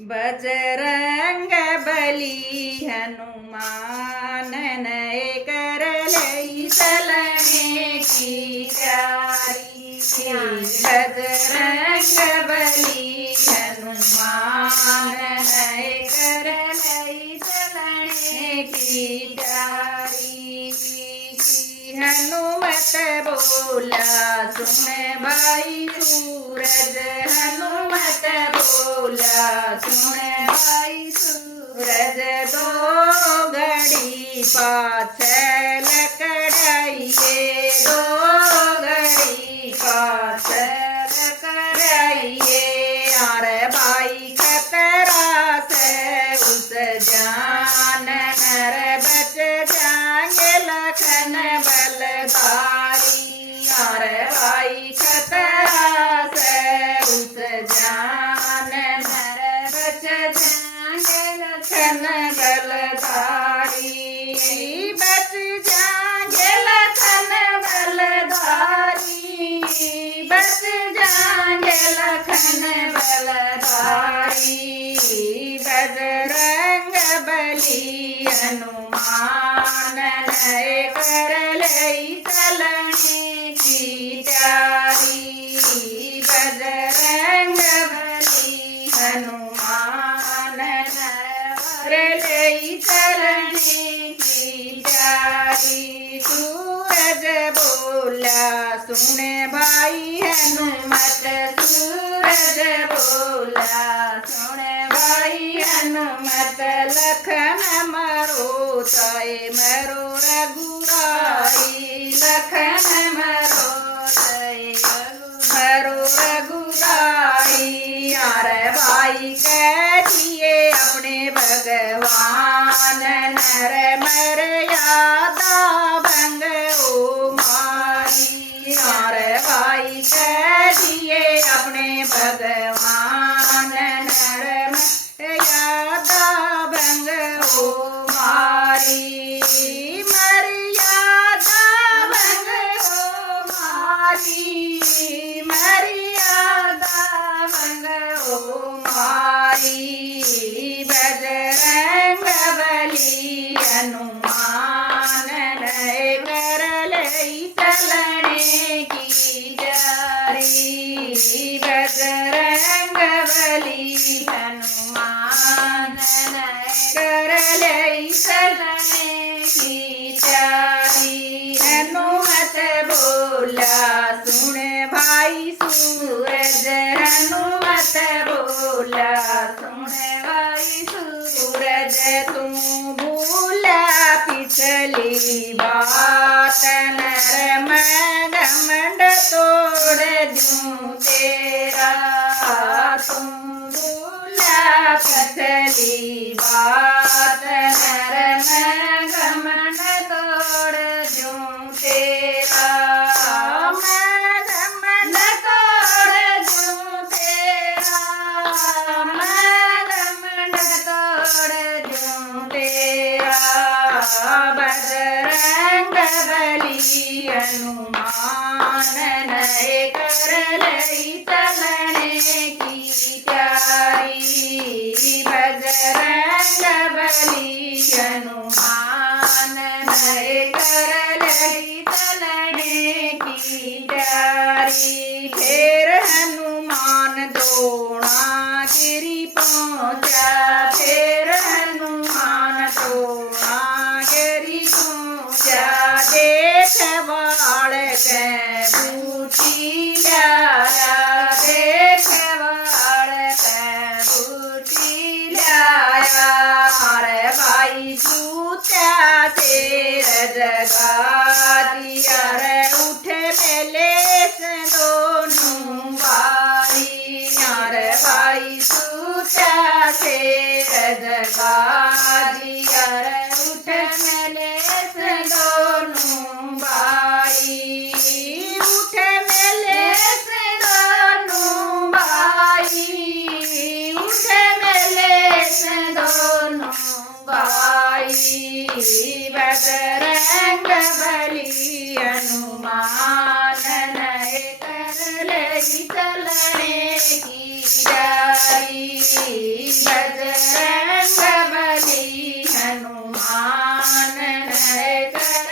बजरंग बली हनुमान नए कर लई चलने की तैयारी। बजरंग बली हनुमान नए कर लई चलने की तैयारी। हनुमत बोला सुन भाई सूरज, हनुमत बोला सुन भाई सूरज, दो घड़ी पाछल कराइए, दो घड़ी पाछल कराइए। यार भाई खतरा से उस जान नर बच जाएंगे लखन बलधारी। यार भाई खतरा से उस जान नर बच जाएंगे लखन बलधारी। बच जाएंगे लखन बलधारी, बच जाएंगे लखन बलधारी। बजरंग बली हनुमान नए कर लई चलने की तैयारी। बजरंग बली हनुमान नए कर लई चलने की तैयारी। सूरज बोला सुन भाई हनुमत, सूरज बोला सुन भाई हनुमत, लखन मरो तय मरो रघुराई, लखन मरो तय मरो रघुराई। यार भाई कह दिए अपने भगवान नर मर्यादा भंग ओ मारी। यार भाई कह दिए अपने भगवान नर मर्यादा भंग ओ मारी। मर्यादा भंग ओ मारी, मर्यादा भंग ओ मारी। बजरंग बली हनुमान नए कर लई चलने की तैयारी। बजरंग बली हनुमान नए कर लई चलने की तैयारी। हनुमत बोला सुन भाई सूरज, हनुमत बोला सुन भाई सूरज, तू भूला पिछली बात नर मैं घमंड तोड़ दूं तेरा। तुम भूला पिछली बात नर मैं घमंड तोड़ दूं तेरा। मैं घमंड तोड़ दूं तेरा, मैं घमंड तोड़ दूं तेरा। बजरंग बली हनुमान नए कर लई चलने की तैयारी। बजरंग बली हनुमान नए कर लई चलने की तैयारी। फिर हनुमान द्रोणागिरि पहुँचा, फिर हनुमान द्रोणागिरि पहुँचा। देख बाण के बूटी लाया, देख बाण के बूटी लाया। अरे भाई पूछा शेर जगा दिया, रे उठे मेले से दोनों भाई। अरे भाई पूछा शेर जगा दिया, रे उठे मेले से दोनों भाई। उठे मेले से दोनों भाई, उठे मेले से दोनों भाई। बजरंग बली हनुमान नए कर लई चलने की तैयारी। बजरंग बली हनुमान नय कर